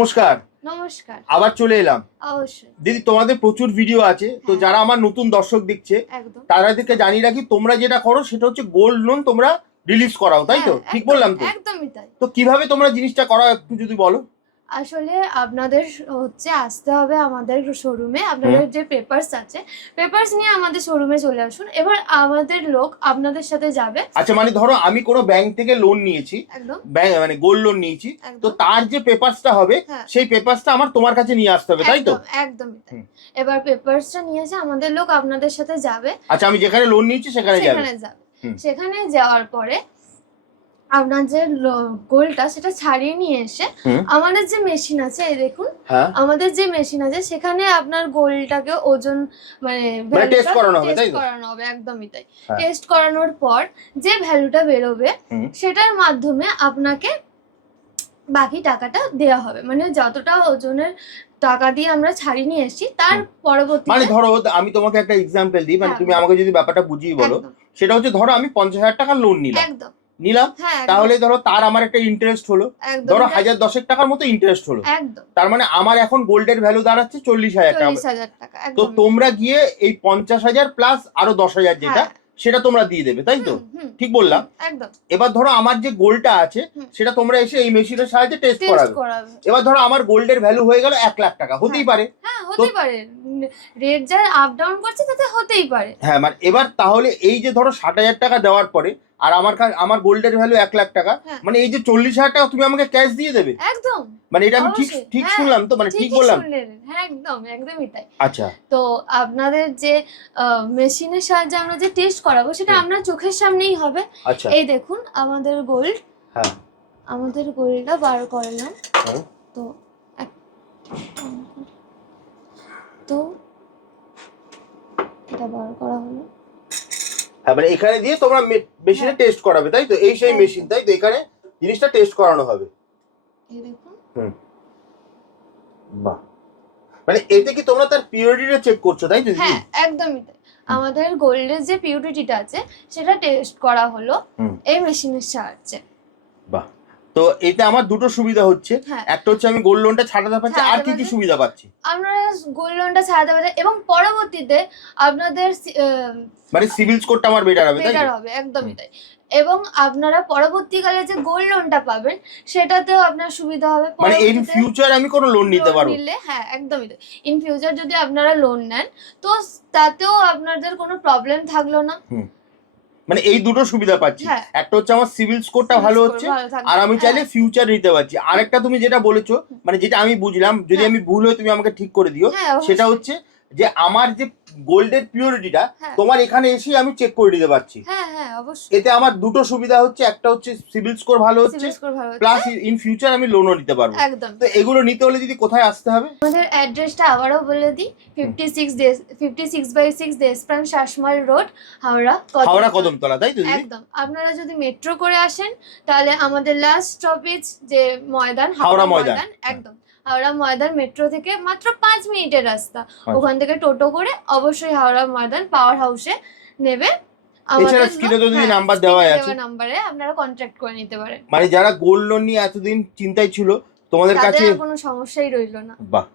নমস্কার। নমস্কার। আবার চলে এলাম। অবশ্যই দিদি, তোমাদের প্রচুর ভিডিও আছে, তো যারা আমার নতুন দর্শক দেখছে তাদেরকে জানিয়ে রাখি, তোমরা যেটা করো সেটা হচ্ছে গোল্ড লোন তোমরা রিলিজ করাও, তাই তো? ঠিক বললাম তো? একদমই তাই। তো কিভাবে তোমরা জিনিসটা করাও একটু যদি বলো। আসলে আপনাদের আসতে হবে আমাদের শোরুমে। আপনাদের যে পেপারস আছে, পেপারস নিয়ে আমাদের শোরুমে চলে আসুন। এবার আমাদের লোক আপনাদের সাথে যাবে। আচ্ছা, মানে ধরো আমি কোনো ব্যাংক থেকে লোন নিয়েছি, একদম মানে গোল্ড লোন নিয়েছি, তো তার যে পেপারসটা হবে সেই পেপারসটা আমার তোমার কাছে নিয়ে আসতে হবে, তাই তো? একদমই তাই। এবার পেপারসটা নিয়ে এসে আমাদের লোক আপনাদের সাথে যাবে। আচ্ছা, আমি যেখানে লোন নিয়েছি সেখানে যাবে। সেখানে যাওয়ার পরে আপনার যে গোলটা সেটা ছাড়িয়ে নিয়ে এসে আমাদের যে মেশিন আছে, এই দেখুন, আমাদের যে মেশিন আছে সেখানে আপনার গোলটাকে ওজন মানে টেস্ট করানো হবে। একদমই তাই। টেস্ট করানোর পর যে ভ্যালুটা বেরোবে সেটার মাধ্যমে আপনাকে বাকি টাকাটা দেওয়া হবে। মানে যতটা ওজনের টাকা দিয়ে আমরা ছাড়িয়ে নিয়ে এসেছি তার পরবর্তী, মানে ধরো আমি তোমাকে একটা এক্সাম্পল দিই, মানে তুমি আমাকে যদি ব্যাপারটা বুঝিয়ে বলো, সেটা হচ্ছে ধরো আমি 50,000 টাকা লোন নিলাম, তাহলে ধরো তার আমার একটা ইন্টারেস্ট হলো, ধরো 1010 টাকার মতো ইন্টারেস্ট হলো, তার মানে আমার এখন গোল্ডের ভ্যালু দাঁড়াচ্ছে 40,000 টাকা। তো তোমরা গিয়ে এই 50,000 প্লাস আরো 10,000 যেটা সেটা তোমরা দিয়ে দেবে, তাই তো? ঠিক বললাম? এবার ধরো আমার যে গোল্ডটা আছে সেটা তোমরা এসে এই মেশিনের সাহায্যে টেস্ট করাবে। এবার ধরো আমার গোল্ডের ভ্যালু হয়ে গেল 1 লাখ টাকা, হতেই পারে। হতেই পারে, রেট যা আপ ডাউন করছে তাতে হতেই পারে। হ্যাঁ, মানে এবার তাহলে এই যে ধরো 60,000 টাকা দেওয়ার পরে আর আমার গোল্ডের ভ্যালু 1 লাখ টাকা, মানে এই যে 40,000 টাকা তুমি আমাকে ক্যাশ দিয়ে দেবে? একদম। মানে এটা আমি ঠিক শুনলাম তো? মানে ঠিক বললাম? হ্যাঁ, একদমই তাই। আচ্ছা, তো আপনাদের যে মেশিনের সাহায্যে আমরা যে টেস্ট করাবো সেটা আপনার চোখের সামনেই হবে। এই দেখুন আমাদের গোল্ড, আমাদের গোল্ডটা বার করলাম। তো তো এটা বার করা হলো। মানে এখানে দিয়ে তোমরা মেশিনে টেস্ট করাবে, তাই তো? এই সেই মেশিন, তাই তো? এখানে জিনিসটা টেস্ট করানো হবে। এই দেখুন। বাহ, মানে এতে কি তোমরা তার পিউরিটিটা চেক করছো, তাই তো? হ্যাঁ, একদমই তাই। আমাদের গোল্ডের যে পিউরিটিটা আছে সেটা টেস্ট করা হলো এই মেশিনের সাহায্যে। বাহ, তো এতে আমার দুটো সুবিধা হচ্ছে। একটা হচ্ছে আমি গোল্ড লোনটা ছাড়াতে পারছি, আর কি কি সুবিধা পাচ্ছি? আপনারা গোল্ড লোনটা ছাড়াতে পারছেন এবং পরবর্তীতে আপনাদের মানে সিভিল স্কোরটা আমার বেটার হবে, তাই তো? একদমই তাই। এবং আপনারা পরবর্তীকালে যে গোল্ড লোনটা পাবেন সেটাতেও আপনার সুবিধা হবে। মানে ইন ফিউচার আমি কোনো লোন নিতে পারবো? হ্যাঁ, একদমই তাই। ইন ফিউচার যদি আপনারা লোন নেন তো তাতেও আপনাদের কোনো প্রবলেম থাকলো না। মানে এই দুটো সুবিধা পাচ্ছি। একটা হচ্ছে আমার সিভিল স্কোরটা ভালো হচ্ছে, আর আমি চাইলে ফিউচার নিতে পারছি। আরেকটা তুমি যেটা বলেছো, মানে যেটা আমি বুঝলাম, যদি আমি ভুল হয় তুমি আমাকে ঠিক করে দিও, সেটা হচ্ছে যে আমার যে গোল্ডের পিউরিটিটা তোমার এখানে এসে আমি চেক করে দিতে পারছি। এতে আমার দুটো সুবিধা হচ্ছে, একটা হচ্ছে সিভিল স্কোর ভালো হচ্ছে, প্লাস ইন ফিউচার আমি লোনও নিতে পারবো। তো এগুলো নিতে হলে যদি কোথায় আসতে হবে? আমাদের অ্যাড্রেসটা আবারও বলে দিই, 56/6 দেশপ্রাণ শাসমল রোড, হাওড়া কদমতলা, তাই তো? একদম। আপনারা যদি মেট্রো করে আসেন তাহলে আমাদের লাস্ট স্টপেজ যে ময়দান, হাওড়া ময়দান, একদম হাওড়া ময়দান মেট্রো থেকে মাত্র 5 মিনিটের রাস্তা। ওখান থেকে টোটো করে অবশ্যই হাওড়া ময়দান পাওয়ার হাউসে নেবে। এছাড়া স্ক্রিনে তো যদি নাম্বার দেওয়া আছে, নাম্বারে আপনারা কন্ট্যাক্ট করে নিতে পারেন। মানে যারা গোল্ড লোন নিয়ে এতদিন চিন্তায় ছিল, তোমাদের কাছে কোনো সমস্যাই রইলো না। বাহ।